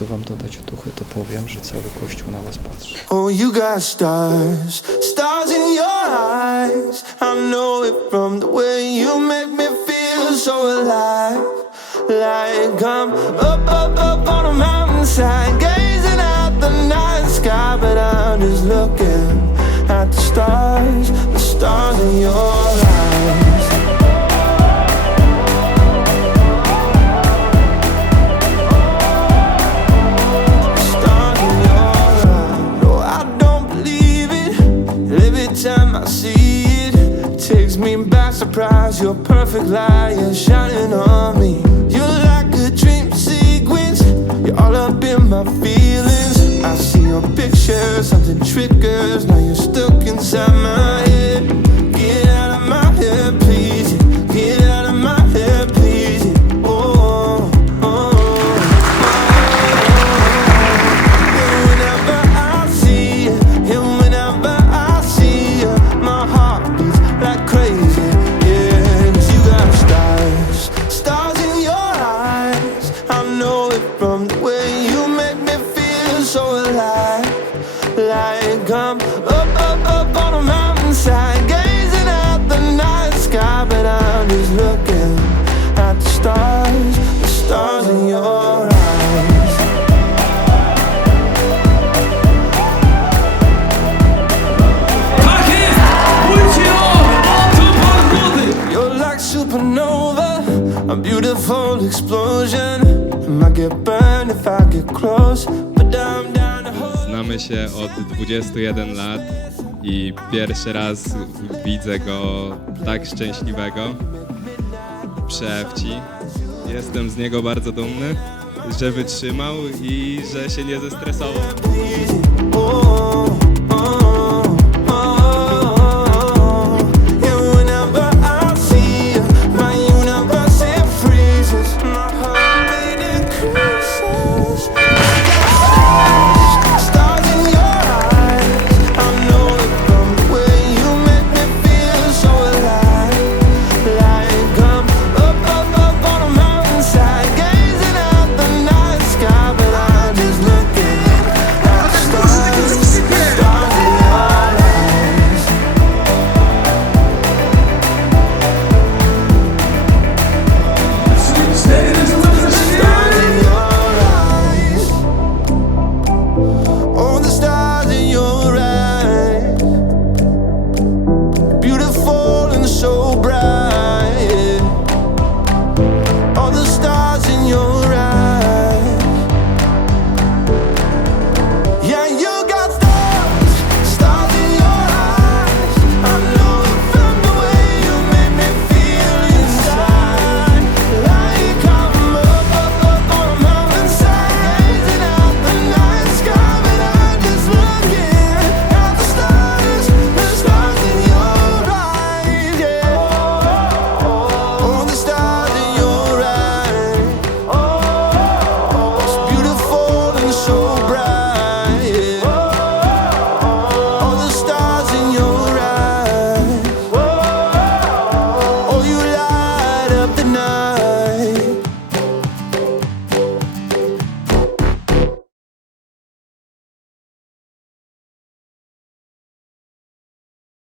By wam dodać otuchy, to powiem, że cały kościół na was patrzy. Oh, you got stars, stars in your eyes. I know it from the way you make me feel so alive. Like I'm up on a mountainside, gazing at the night sky, but I'm just looking at the stars in your eyes. Stars in your eyes. No, I don't believe it. Every time I see it, it takes me by surprise. You're perfect light, you're shining on me. You're like a dream sequence. You're all up in my feelings. I see your picture, something triggers. Now you're stuck inside my head. Get out of my head, please. Get out of my head, please. Oh, oh, oh. And whenever I see you, and whenever I see you, my heart beats like crazy. Yeah, 'cause you got stars, stars in your eyes. I know it from the way you make me feel so alive. Like I'm up on a mountainside, gazing at the night sky, but I'm just looking at the stars in your eyes. Tak jest! Bójcie to pogody! You're like supernova, a beautiful explosion. I might get burned if I get close, but I'm down to hold. Znamy się od 21 lat i pierwszy raz widzę go tak szczęśliwego przy wsi. Jestem z niego bardzo dumny, że wytrzymał i że się nie zestresował. Oh,